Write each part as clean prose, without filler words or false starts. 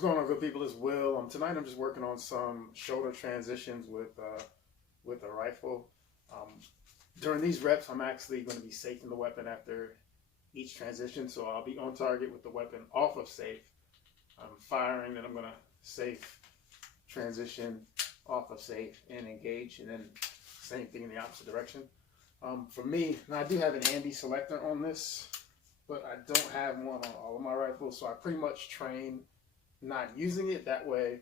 What's going on, good people? It's Will. Tonight I'm just working on some shoulder transitions with a rifle. During these reps, I'm actually going to be safing the weapon after each transition, so I'll be on target with the weapon off of safe. I'm firing, then I'm going to safe, transition, off of safe, and engage, and then same thing in the opposite direction. For me, now I do have an Andy selector on this, but I don't have one on all of my rifles, so I pretty much train not using it. That way,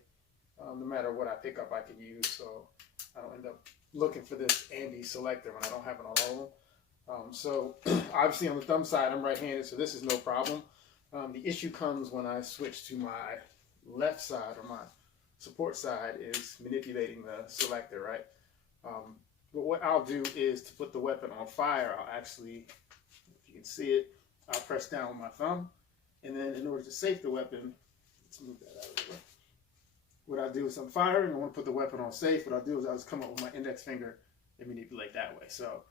no matter what I pick up, I can use, so I don't end up looking for this Andy selector when I don't have it on all of them. So obviously on the thumb side, I'm right-handed, so this is no problem. The issue comes when I switch to my left side, or my support side, is manipulating the selector, right? But what I'll do is, to put the weapon on fire, I'll actually, if you can see it, I'll press down with my thumb, and then in order to safe the weapon, let's move that out of the way. What I'll do is, I'm firing, I want to put the weapon on safe. What I'll do is I'll just come up with my index finger and manipulate that way. So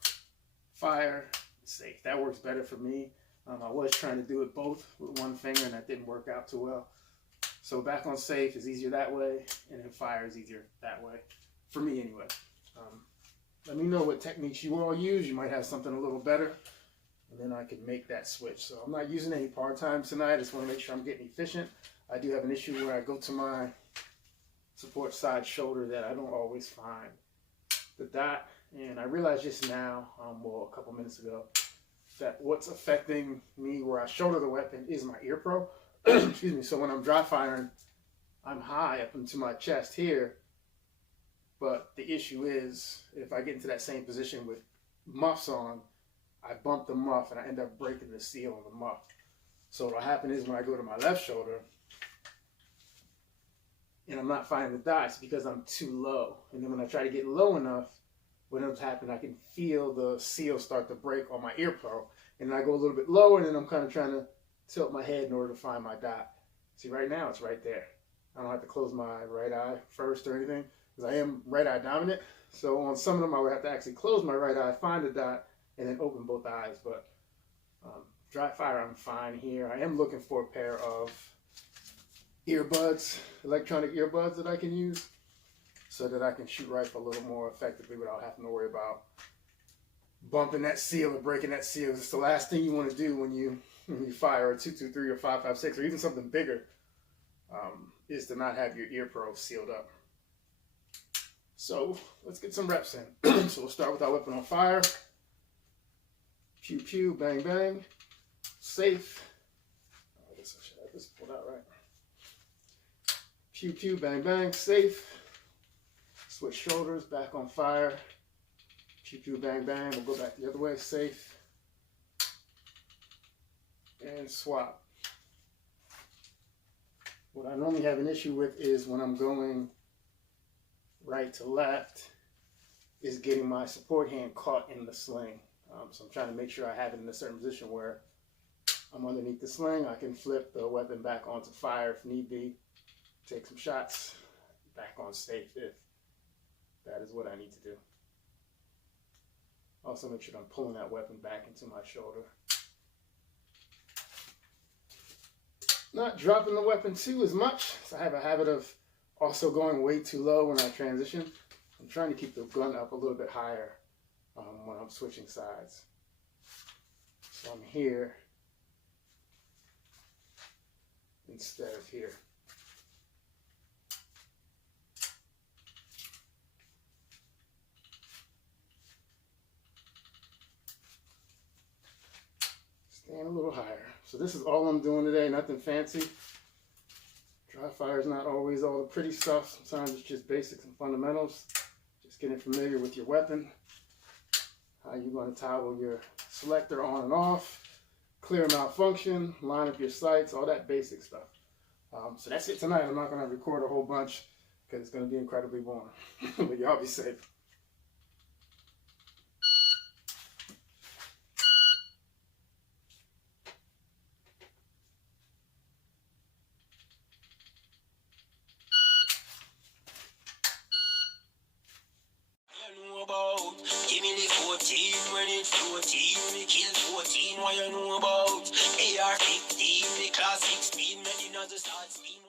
fire, safe. That works better for me. I was trying to do it both with one finger, and that didn't work out too well. So back on safe is easier that way, and then fire is easier that way, for me anyway. Let me know what techniques you all use. You might have something a little better, and then I can make that switch. So I'm not using any part time tonight. I just want to make sure I'm getting efficient. I do have an issue where I go to my support side shoulder that I don't always find the dot, and I realized just now, well, a couple minutes ago, that what's affecting me where I shoulder the weapon is my ear pro. Excuse me. So when I'm dry firing, I'm high up into my chest here, but the issue is, if I get into that same position with muffs on, I bump the muff and I end up breaking the seal on the muff. So what'll happen is, when I go to my left shoulder and I'm not finding the dots because I'm too low, and then when I try to get low enough, what ends up happening, I can feel the seal start to break on my ear pro, and then I go a little bit lower, and then I'm kind of trying to tilt my head in order to find my dot. See, right now it's right there. I don't have to close my right eye first or anything, because I am right eye dominant. So on some of them I would have to actually close my right eye, find the dot, and then open both eyes. But dry fire, I'm fine here. I am looking for a pair of earbuds, electronic earbuds that I can use, so that I can shoot rifle a little more effectively without having to worry about bumping that seal or breaking that seal. It's the last thing you want to do when you fire a 2.23 or 5.56 or even something bigger, is to not have your ear pro sealed up. So let's get some reps in. So we'll start with our weapon on fire. Pew pew, bang bang, safe. I guess I should have this pulled out right. Pew pew, bang bang, safe. Switch shoulders, back on fire. Pew pew, bang bang. We'll go back the other way, safe. And swap. What I normally have an issue with is when I'm going right to left, is getting my support hand caught in the sling. So I'm trying to make sure I have it in a certain position where I'm underneath the sling. I can flip the weapon back onto fire if need be, take some shots, back on safe if that is what I need to do. Also make sure I'm pulling that weapon back into my shoulder. Not dropping the weapon too as much, so I have a habit of also going way too low when I transition. I'm trying to keep the gun up a little bit higher when I'm switching sides. So I'm here instead of here. Staying a little higher. So this is all I'm doing today, nothing fancy. Dry fire is not always all the pretty stuff. Sometimes it's just basics and fundamentals. Just getting familiar with your weapon, how you're going to toggle your selector on and off, clear malfunction, line up your sights, all that basic stuff. So that's it tonight. I'm not going to record a whole bunch because it's going to be incredibly boring. But y'all be safe. Give me the 14, when it's 14, we kill 14, what you know about AR-15, the class 16, when you know the start steam.